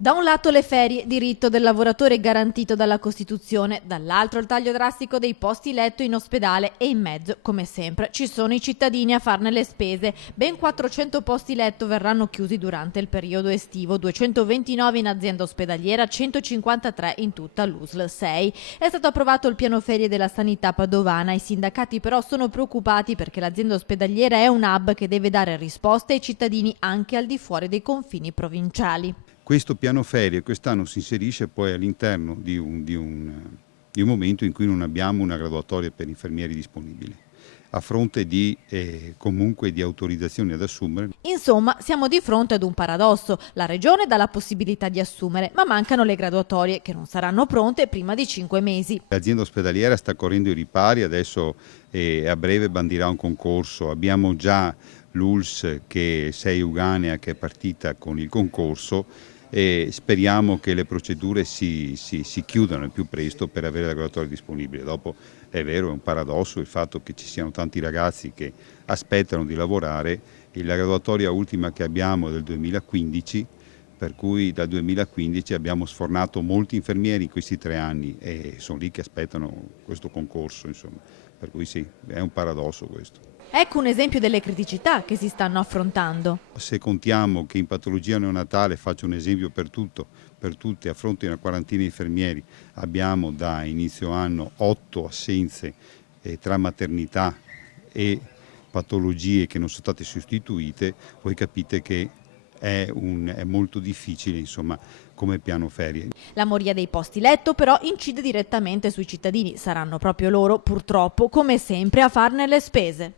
Da un lato le ferie, diritto del lavoratore garantito dalla Costituzione, dall'altro il taglio drastico dei posti letto in ospedale e in mezzo, come sempre, ci sono i cittadini a farne le spese. Ben 400 posti letto verranno chiusi durante il periodo estivo, 229 in azienda ospedaliera, 153 in tutta l'USL 6. È stato approvato il piano ferie della sanità padovana, i sindacati però sono preoccupati perché l'azienda ospedaliera è un hub che deve dare risposte ai cittadini anche al di fuori dei confini provinciali. Questo piano ferie quest'anno si inserisce poi all'interno di un momento in cui non abbiamo una graduatoria per infermieri disponibili, a fronte di comunque di autorizzazioni ad assumere. Insomma, siamo di fronte ad un paradosso. La Regione dà la possibilità di assumere, ma mancano le graduatorie che non saranno pronte prima di 5 mesi. L'azienda ospedaliera sta correndo i ripari, adesso a breve bandirà un concorso. Abbiamo già l'ULSS che 6 Euganea che è partita con il concorso e speriamo che le procedure si chiudano il più presto per avere la graduatoria disponibile. Dopo è vero, è un paradosso il fatto che ci siano tanti ragazzi che aspettano di lavorare. La graduatoria ultima che abbiamo è del 2015, per cui dal 2015 abbiamo sfornato molti infermieri in questi 3 anni e sono lì che aspettano questo concorso, insomma. Per cui sì, è un paradosso questo. Ecco un esempio delle criticità che si stanno affrontando. Se contiamo che in patologia neonatale, faccio un esempio per tutti, a fronte di una quarantina di infermieri, abbiamo da inizio anno 8 assenze tra maternità e patologie che non sono state sostituite, voi capite che è molto difficile, insomma, come piano ferie. La moria dei posti letto però incide direttamente sui cittadini. Saranno proprio loro, purtroppo, come sempre, a farne le spese.